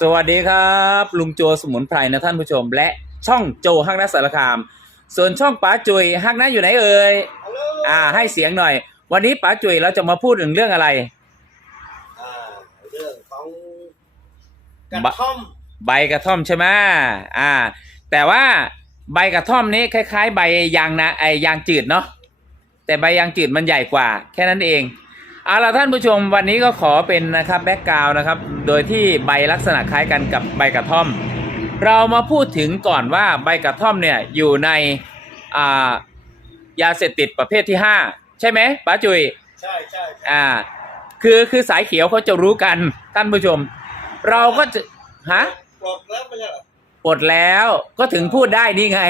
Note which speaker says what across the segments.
Speaker 1: สวัสดีครับ ลุงโจสมุนไพรนะท่านผู้ชม และช่องโจฮักนักสารคาม ส่วนช่องป๋าจุยฮักนักอยู่ไหนเอ่ย
Speaker 2: ฮัลโหล
Speaker 1: อ่า ให้เสียงหน่อย วันนี้ป๋าจุยเราจะมาพูดถึงเรื่องอะไร
Speaker 2: อ่าเรื่องของกระท่อม
Speaker 1: ใบกระท่อมใช่ไหมอ่า แต่ว่าใบกระท่อมนี้คล้าย ๆ ใบยางนะไอยางจืดเนาะแต่ใบยางจืดมันใหญ่กว่า แค่นั้นเอง เอาล่ะท่านผู้ชมวันนี้ก็ขอเป็นนะครับแบ็กกราวนะครับ โดยที่ใบลักษณะคล้ายกันกับใบกระท่อม เรามาพูดถึงก่อนว่าใบกระท่อมเนี่ยอยู่ในอ่ายาเสพติดประเภทที่ 5 ใช่ไหมป้าจุย
Speaker 2: ใช่ใช่ใช่
Speaker 1: อ่าคือคือสายเขียวเขาจะรู้กันท่านผู้ชม เราก็จะฮะ
Speaker 2: ปลดแล้วไม่ใช่เหรอ
Speaker 1: ปลดแล้วก็ถึงพูดได้นี่ไง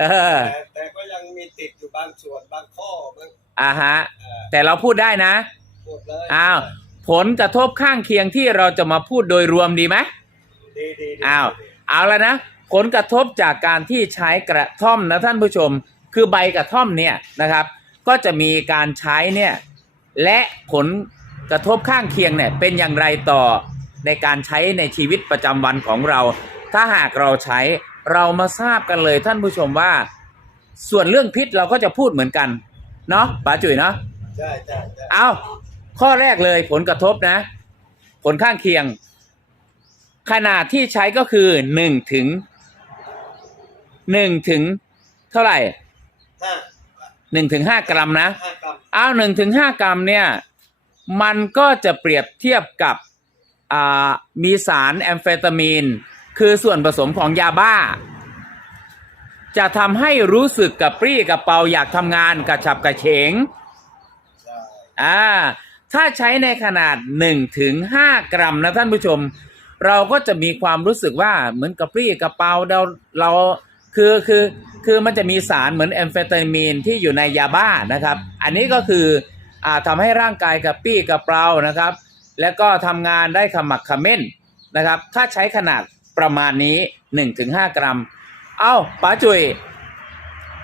Speaker 1: เออ
Speaker 2: แต่แต่ก็ยังมีติดอยู่บางส่วนบางข้อบาง
Speaker 1: อ่าฮะ
Speaker 2: เอ่อ
Speaker 1: แต่เราพูดได้นะ
Speaker 2: ปลดเลย
Speaker 1: อ้าวผลกระทบข้างเคียงที่เราจะมาพูดโดยรวมดีไหม
Speaker 2: ดีดีดี
Speaker 1: อ้าวเอาแล้วนะผลกระทบจากการที่ใช้กระท่อมนะท่านผู้ชม คือใบกระท่อมเนี่ยนะครับ ก็จะมีการใช้เนี่ยและผลกระทบข้างเคียงเนี่ยเป็นอย่างไรต่อในการใช้ในชีวิตประจำวันของเรา ถ้าหากเราใช้เรามาทราบกันเลยท่านผู้ชมว่า ส่วนเรื่องพิษเราก็จะพูดเหมือนกันเนาะป๋าจุ๋ยเนาะ
Speaker 2: ใช่ใช่ใช่
Speaker 1: เอา ข้อแรกเลยผลกระทบนะ ผลข้างเคียง ขนาดที่ใช้ก็คือหนึ่งถึงหนึ่งถึงเท่าไหร่
Speaker 2: ห้า
Speaker 1: หนึ่งถึงห้ากรัมนะ
Speaker 2: ห้ากรัม
Speaker 1: เอาหนึ่งถึงห้ากรัมเนี่ย มันก็จะเปรียบเทียบกับอ่ามีสารแอมเฟตามีน คือส่วนผสมของยาบ้า จะทำให้รู้สึกกับปรี้กับเปาอยากทำงานกระฉับกระเฉง
Speaker 2: ใช่
Speaker 1: อ่า ถ้าใช้ในขนาด1ถึง5กรัมนะท่านผู้ชม เราก็จะมีความรู้สึกว่าเหมือนกระปรี้กระเปาเราเราคือคือคือมันจะมีสารเหมือนแอมเฟตามีนที่อยู่ในยาบ้านะครับ อันนี้ก็คืออ่าทำให้ร่างกายกระปรี้กระเปานะครับ แล้วก็ทำงานได้ขมักเขม้นนะครับ ถ้าใช้ขนาดประมาณนี้1ถึง5กรัม เอ้าป๋าจุย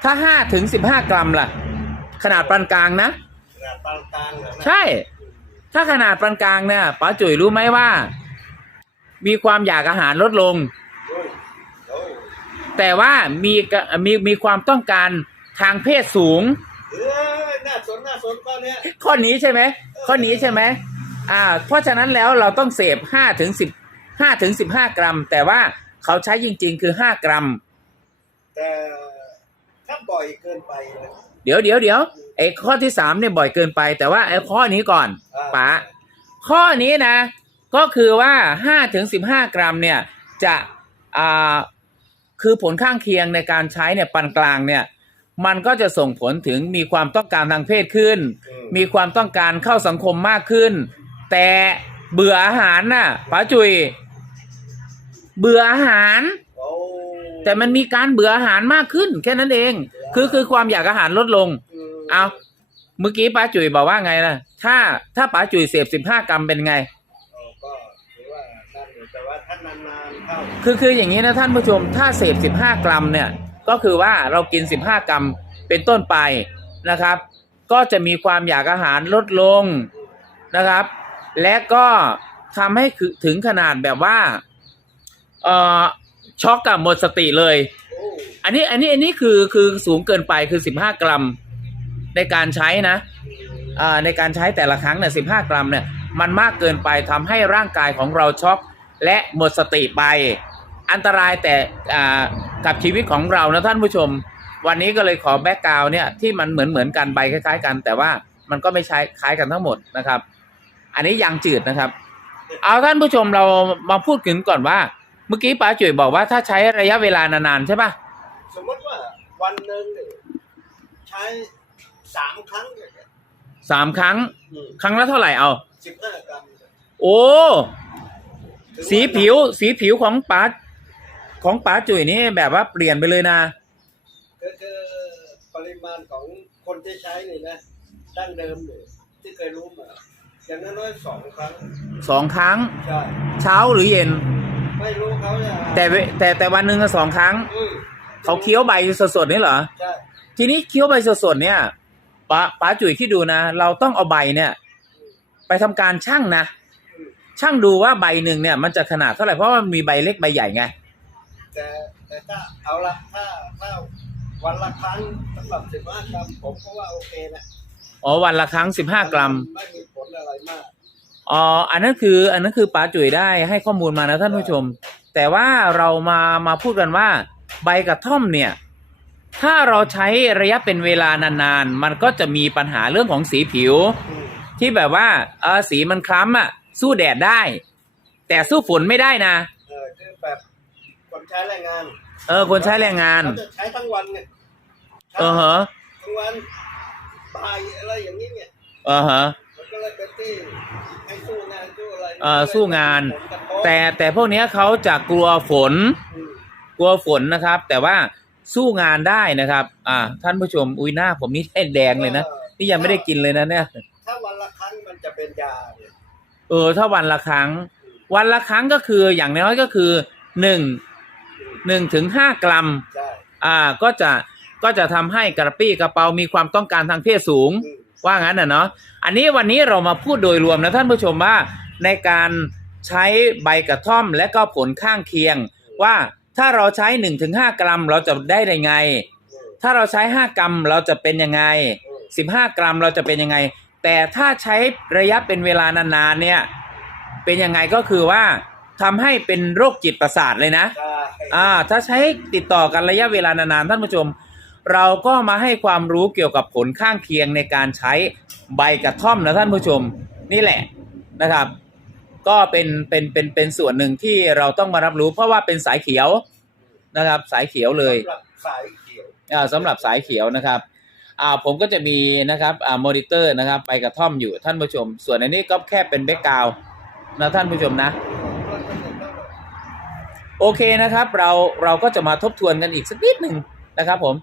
Speaker 1: ถ้า5ถึง15 กรัมล่ะ ขนาดปานกลางนะ
Speaker 2: ขนาดปานกลางเลยนะ
Speaker 1: ใช่ ถ้าขนาดปานกลางเนี่ยป๋าจุ๋ยรู้ไหมว่า มีความอยากอาหารลดลง แต่ว่ามีมีมีความต้องการทางเพศสูง
Speaker 2: น่าสนน่าสนข้อเนี้ย
Speaker 1: ข้อนี้ใช่ไหมข้อนี้ใช่ไหมอ่า เพราะฉะนั้นแล้วเราต้องเสพห้าถึงสิบห้าถึงสิบห้ากรัม แต่ว่าเขาใช้จริง ๆ คือห้ากรัม
Speaker 2: แต่ถ้าบ่อยเกินไปนะ
Speaker 1: เดี๋ยวเดี๋ยวเดี๋ยวไอ้ข้อที่สามเนี่ยบ่อยเกินไป แต่ว่าไอ้ข้อนี้ก่อน
Speaker 2: อ่
Speaker 1: ป๋าข้อนี้นะ ก็คือว่า5ถึง15กรัมเนี่ยจะอ่าคือผลข้างเคียงในการใช้เนี่ยปานกลางเนี่ย มันก็จะส่งผลถึงมีความต้องการทางเพศขึ้น
Speaker 2: อืม
Speaker 1: มีความต้องการเข้าสังคมมากขึ้น แต่เบื่ออาหารน่ะป๋าจุย เบื่ออาหาร
Speaker 2: โอ้
Speaker 1: แต่มันมีการเบื่ออาหารมากขึ้น แค่นั้นเอง คือคือความอยากอาหารลดลง
Speaker 2: ม
Speaker 1: เอาเมื่อกี้ป้าจุ๋ยบอกว่าไงนะถ้าถ้าป้าจุ๋ยเสพสิบห้ากรัมเป็นไง
Speaker 2: อ๋อก็ถือว่านั่นอยู่แต่ว่าถ้านานๆเข้า
Speaker 1: คือคืออย่างนี้นะท่านผู้ชม ถ้าเสพสิบห้ากรัมเนี่ย ก็คือว่าเรากินสิบห้ากรัมเป็นต้นไปนะครับ ก็จะมีความอยากอาหารลดลงนะครับ และก็ทำให้คือถึงขนาดแบบว่า เอ่อ ช็อกกับหมดสติเลย อันนี้อันนี้อันนี้คือคือสูงเกินไปคือสิบห้ากรัม ในการใช้นะอ่าในการใช้แต่ละครั้งเนี่ยสิบห้ากรัมเนี่ยมันมากเกินไปทำให้ร่างกายของเราช็อกและหมดสติไป อันตรายแต่อ่ากับชีวิตของเรานะท่านผู้ชม วันนี้ก็เลยขอแบ็กกราวเนี่ยที่มันเหมือนเหมือนกันใบคล้ายๆ กัน แต่ว่ามันก็ไม่ใช้คล้ายกันทั้งหมดนะครับ อันนี้ยางจืดนะครับ เอาท่านผู้ชมเรามาพูดถึงก่อนว่า เมื่อกี้ป้าจุ๋ยบอกว่าถ้าใช้ระยะเวลานานๆใช่ปะ
Speaker 2: สมมติว่าวันหนึ่งเนี่ยใช้สามครั้งเนี่ย
Speaker 1: สามครั้ง ครั้งละเท่าไหร่เอา
Speaker 2: สิบห้ากรัมเนี่ย
Speaker 1: โอ้
Speaker 2: ถือว่า
Speaker 1: สีผิว สีผิวของป๋าของป๋าจุ๋ยนี่แบบว่าเปลี่ยนไปเลยนะ
Speaker 2: ก็คือปริมาณของคนที่ใช้นี่นะดั้งเดิมเนี่ยที่เคยรู้มาอย่างน้อยๆสองครั้ง
Speaker 1: สองครั้ง
Speaker 2: ใช่
Speaker 1: เช้าหรือเย็น
Speaker 2: ไม่รู้เขาจะ
Speaker 1: แต่เวแต่แต่วันหนึ่งก็สองครั้ง
Speaker 2: อุ้ย
Speaker 1: เขาเคี้ยวใบสดๆนี่เหรอ
Speaker 2: ใช่
Speaker 1: ทีนี้เคี้ยวใบสดๆเนี่ยป๋าป๋าจุ๋ยที่ดูนะ เราต้องเอาใบเนี่ย ไปทำการชั่งนะ
Speaker 2: อืม
Speaker 1: ช่างดูว่าใบหนึ่งเนี่ย มันจะขนาดเท่าไหร่เพราะว่ามันมีใบเล็กใบใหญ่ไง
Speaker 2: แต่แต่ถ้าเอาละถ้าถ้าวันละครั้งสำหรับสิบห้ากรัมผมก็ว่าโอเคนะ
Speaker 1: อ๋อวันละครั้งสิบห้ากรัม
Speaker 2: ไม่มีผลอะไรมาก
Speaker 1: อ๋ออันนั้นคือ อันนั้นคือป๋าจุ๋ยได้ให้ข้อมูลมานะท่านผู้ชม แต่ว่าเรามามาพูดกันว่า ใบกระท่อมเนี่ย ถ้าเราใช้ระยะเป็นเวลานานๆ มันก็จะมีปัญหาเรื่องของสีผิว
Speaker 2: อืม
Speaker 1: ที่แบบว่าเออสีมันคล้ำอะ สู้แดดได้ แต่สู้ฝนไม่ได้นะ
Speaker 2: เออคือแบบคนใช้แรงงาน
Speaker 1: เออ คนใช้แรงงาน
Speaker 2: เขาจะใช้ทั้งวันไง
Speaker 1: เออฮะ
Speaker 2: ทั้งวันบ่ายอะไรอย่างนี้เนี่ย
Speaker 1: เออฮะ
Speaker 2: มันก็เลยเป็นที่ให้สู้งาน สู้อะไร
Speaker 1: เออสู้งาน
Speaker 2: ผลกระทบ
Speaker 1: แต่แต่พวกเนี้ยเขาจะกลัวฝน
Speaker 2: อืม
Speaker 1: กลัวฝนนะครับ แต่ว่าสู้งานได้นะครับ อ่า ท่านผู้ชมอุ้ยหน้าผมนี่แดงเลยนะนี่ยังไม่ได้กินเลยนะเนี่ย
Speaker 2: ถ้าวันละครั้งมันจะเป็นยาเนี่ย
Speaker 1: เออ ถ้าวันละครั้ง วันละครั้งก็คืออย่างน้อยก็คือหนึ่งหนึ่งถึงห้ากรัม
Speaker 2: ใช่
Speaker 1: อ่าก็จะก็จะทำให้กระปี้กระเป๋ามีความต้องการทางเพศสูง
Speaker 2: อืม
Speaker 1: ว่างั้นน่ะเนาะอันนี้วันนี้เรามาพูดโดยรวมนะท่านผู้ชมว่า ในการใช้ใบกระท่อมและก็ผลข้างเคียง ว่าถ้าเราใช้ 1-5 กรัมเราจะได้ยังไง
Speaker 2: อืม
Speaker 1: ถ้าเราใช้ 5 กรัมเราจะเป็นยังไง
Speaker 2: อืม
Speaker 1: 15 กรัมเราจะเป็นยังไง แต่ถ้าใช้ระยะเป็นเวลานานๆเนี่ยเป็นยังไงก็คือว่าทำให้เป็นโรคจิตประสาทเลยนะ
Speaker 2: ใช่
Speaker 1: อ่า ถ้าใช้ติดต่อกันระยะเวลานานๆท่านผู้ชม เราก็มาให้ความรู้เกี่ยวกับผลข้างเคียงในการใช้ใบกระท่อมนะท่านผู้ชม นี่แหละนะครับ ก็เป็นเป็นเป็นเป็นส่วนหนึ่งที่เราต้องมารับรู้ เพราะว่าเป็นสายเขียวนะครับ สายเขียวเลย
Speaker 2: สำหรับสายเขียว
Speaker 1: อ่าสำหรับสายเขียวนะครับอ่าผมก็จะมีนะครับอ่ามอนิเตอร์นะครับใบกระท่อมอยู่ท่านผู้ชม ส่วนอันนี้ก็แค่เป็นแบ็กกราวนะท่านผู้ชมนะ โอเคนะครับ เราเราก็จะมาทบทวนกันอีกสักนิดหนึ่งนะครับผม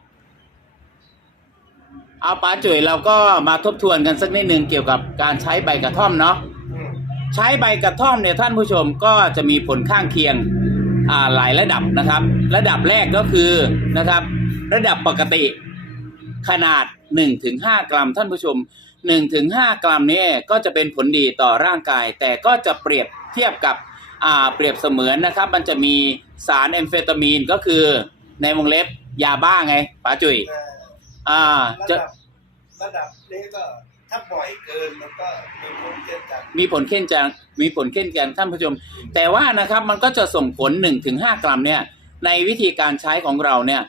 Speaker 1: เอาป้าจุ๋ยเราก็มาทบทวนกันสักนิดหนึ่งเกี่ยวกับการใช้ใบกระท่อมเนาะ
Speaker 2: อืม
Speaker 1: ใช้ใบกระท่อมเนี่ยท่านผู้ชมก็จะมีผลข้างเคียงหลายระดับนะครับ ระดับแรกก็คือนะครับ ระดับปกติขนาด 1-5 กรัมท่านผู้ชม 1-5 กรัมนี่ก็จะเป็นผลดีต่อร่างกาย แต่ก็จะเปรียบเทียบกับเปรียบเสมือนนะครับ มันจะมีสารแอมเฟตามีนก็คือในวงเล็บยาบ้าไงป้าจุ๋ย
Speaker 2: อ่าระ
Speaker 1: จะ
Speaker 2: ดับระดับนี้ก็ ถ้าบ่อยเกินมันก็มีผลเช่นกัน
Speaker 1: มีผลเข้นจังมีผลเข้นกันท่านผู้ชม แต่ว่านะครับมันก็จะส่งผล1-5ถึงกรัมเนี่ยในวิธีการใช้ของเราเนี่ย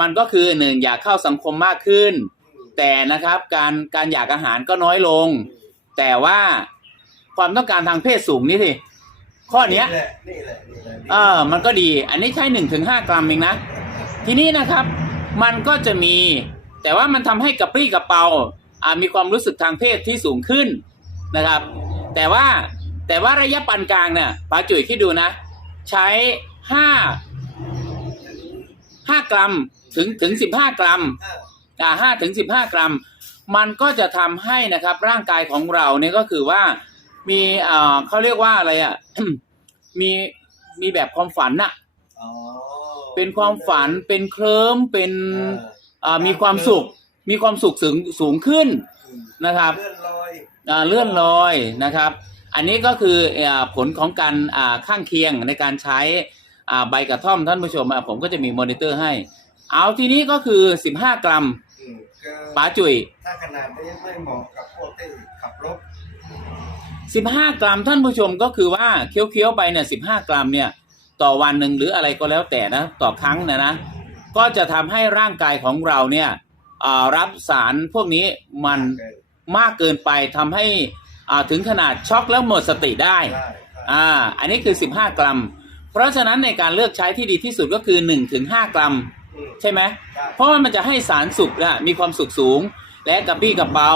Speaker 1: มันก็คือหนึ่งอยากเข้าสังคมมากขึ้น
Speaker 2: อืม
Speaker 1: แต่นะครับการการอยากอาหารก็น้อยลง แต่ว่าความต้องการทางเพศสูงนี่สิข้อเนี้ย
Speaker 2: นี่แหละนี่แหละนี่แหละ
Speaker 1: เออมันก็ดี อันนี้ใช้หนึ่งถึงห้ากรัมเองนะ ทีนี้นะครับ มันก็จะมี แต่ว่ามันทำให้กระปรี้กระเป๋าอ่า มีความรู้สึกทางเพศที่สูงขึ้นนะครับ แต่ว่าแต่ว่าระยะปานกลางเนี่ยป้าจุ๋ยคิดดูนะ ใช้ห้าห้ากรัมถึงถึงสิบห้ากรัม
Speaker 2: อ่า
Speaker 1: อ่าห้าถึงสิบห้ากรัม มันก็จะทำให้นะครับ ร่างกายของเราเนี่ยก็คือว่ามีอ่าเขาเรียกว่าอะไรอะมีมีแบบความฝันน่ะ
Speaker 2: อ๋อ
Speaker 1: เป็นความฝันเป็นเคลิ้มเป็น
Speaker 2: อ่า
Speaker 1: อ่ามีความสุข มีความสุขสูงสูงขึ้น
Speaker 2: อืม
Speaker 1: นะครับ
Speaker 2: เลื่อนลอย
Speaker 1: อ่าเลื่อนลอยนะครับ อันนี้ก็คืออ่าผลของการอ่าข้างเคียงในการใช้อ่าใบกระท่อมท่านผู้ชมอะผมก็จะมีมอนิเตอร์ให้ เอาทีนี้ก็คือ 15 กรัม
Speaker 2: อืมคือ
Speaker 1: ป๋าจุ๋ย
Speaker 2: ถ้าขนาดนี้ไม่เหมาะกับพวกที่ขับรถ
Speaker 1: 15 กรัมท่านผู้ชมก็คือว่าเคี้ยวๆไปเนี่ย15 กรัมเนี่ยต่อวันหนึ่งหรืออะไรก็แล้วแต่นะต่อครั้งนะนะก็จะทำให้ร่างกายของเราเนี่ย อ่ารับสารพวกนี้มัน
Speaker 2: เกิน
Speaker 1: มากเกินไปทำให้อ่าถึงขนาดช็อกแล้วหมดสติได้
Speaker 2: ได้ได้
Speaker 1: อ่าอันนี้คือ 15 กรัม เพราะฉะนั้นในการเลือกใช้ที่ดีที่สุดก็คือ 1-5 กรัม
Speaker 2: อืม
Speaker 1: ใช่ไหม
Speaker 2: ใช่
Speaker 1: เพราะว่ามันจะให้สารสุกนะมีความสุขสูง และกระปี้กระเป๋า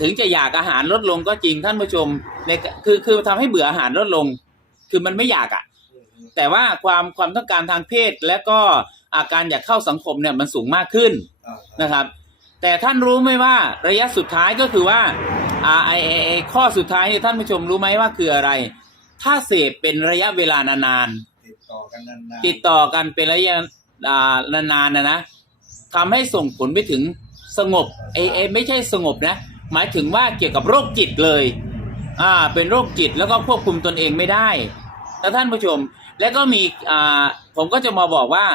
Speaker 1: ถึงจะอยากอาหารลดลงก็จริงท่านผู้ชมในคือคือทำให้เบื่ออาหารลดลง คือมันไม่อยากอะ่ะ
Speaker 2: อืมอืม
Speaker 1: แต่ว่าความความต้องการทางเพศและก็ อาการอยากเข้าสังคมเนี่ยมันสูงมากขึ้น
Speaker 2: อ่า
Speaker 1: นะครับ แต่ท่านรู้ไหมว่าระยะสุดท้ายก็คือว่าอ่าไอไอ้ไอข้อสุดท้ายเนี่ยท่านผู้ชมรู้ไหมว่าคืออะไร ถ้าเสพเป็นระยะเวลานานๆ
Speaker 2: ติดต่อกันนานๆ
Speaker 1: ติดต่อกันเป็นระยะอ่านานๆนะนะทำให้ส่งผลไปถึงสงบเอเอไม่ใช่สงบนะ หมายถึงว่าเกี่ยวกับโรคจิตเลยอ่าเป็นโรคจิตแล้วก็ควบคุมตนเองไม่ได้นะท่านผู้ชม และก็มีอ่าผมก็จะมาบอกว่า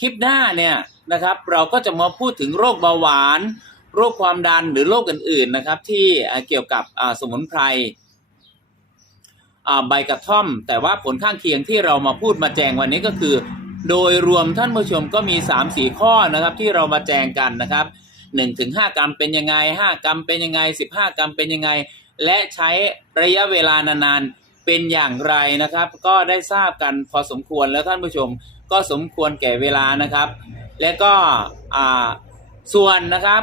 Speaker 1: คลิปหน้าเนี่ยนะครับเราก็จะมาพูดถึงโรคเบาหวาน โรคความดันหรือโรคอื่นๆนะครับ ที่เกี่ยวกับสมุนไพรใบกระท่อม แต่ว่าผลข้างเคียงที่เรามาพูดมาแจงวันนี้ก็คือ โดยรวมท่านผู้ชมก็มี 3 4 ข้อนะครับที่เรามาแจงกันนะครับ1ถึง5กรัมเป็นยังไง 5 กรัมเป็นยังไง 15 กรัมเป็นยังไง และใช้ระยะเวลานานๆ เป็นอย่างไรนะครับ ก็ได้ทราบกันพอสมควรแล้วท่านผู้ชมก็สมควรแก่เวลานะครับ และก็ส่วนนะครับ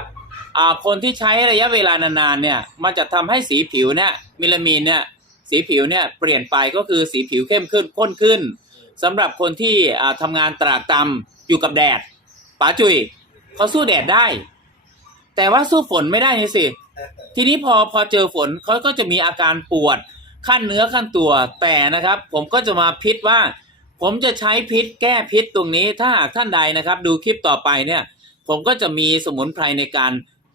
Speaker 1: คนที่ใช้ระยะเวลานานๆเนี่ยมันจะทำให้สีผิวเนี่ยมิลามีนเนี่ยสีผิวเนี่ยเปลี่ยนไปก็คือสีผิวเข้มขึ้นข้นขึ้นสำหรับคนที่อ่าทำงานตรากตำอยู่กับแดดป๋าจุยเขาสู้แดดได้ แต่ว่าสู้ฝนไม่ได้นี่สิทีนี้พอพอเจอฝนเขาก็จะมีอาการปวด ขั้นเนื้อขั้นตัวแต่นะครับ ผมก็จะมาพิษว่า ผมจะใช้พิษแก้พิษตรงนี้ ถ้าหากท่านใดนะครับ ดูคลิปต่อไปเนี่ย ผมก็จะมีสมุนไพรในการ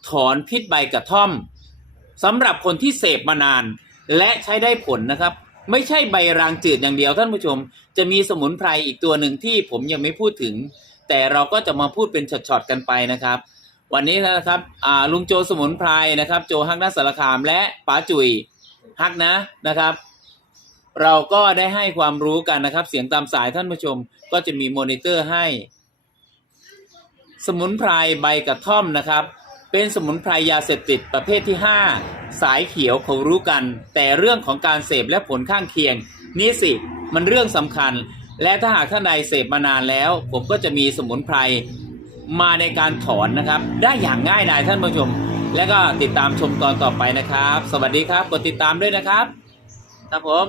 Speaker 1: ถอนพิษใบกระท่อมสำหรับคนที่เสพมานาน และใช้ได้ผลนะครับ ไม่ใช่ใบรางจืดอย่างเดียวท่านผู้ชม จะมีสมุนไพรอีกตัวหนึ่งที่ผมยังไม่พูดถึง แต่เราก็จะมาพูดเป็นช็อตๆกันไปนะครับ วันนี้นะครับลุงโจสมุนไพรนะครับ โจฮักนัสสารคามและป๋าจุ๋ย ฮักนะนะครับ เราก็ได้ให้ความรู้กันนะครับ เสียงตามสายท่านผู้ชมก็จะมีมอนิเตอร์ให้ สมุนไพรใบกระท่อมนะครับ เป็นสมุนไพรยาเสพติดประเภทที่ 5 สายเขียวเขารู้กัน แต่เรื่องของการเสพและผลข้างเคียง นี่สิมันเรื่องสำคัญ และถ้าหากท่านใดเสพมานานแล้ว ผมก็จะมีสมุนไพรมาในการถอนนะครับ ได้อย่างง่ายดายท่านผู้ชม และก็ติดตามชมตอนต่อไปนะครับ สวัสดีครับ กดติดตามด้วยนะครับ ครับผม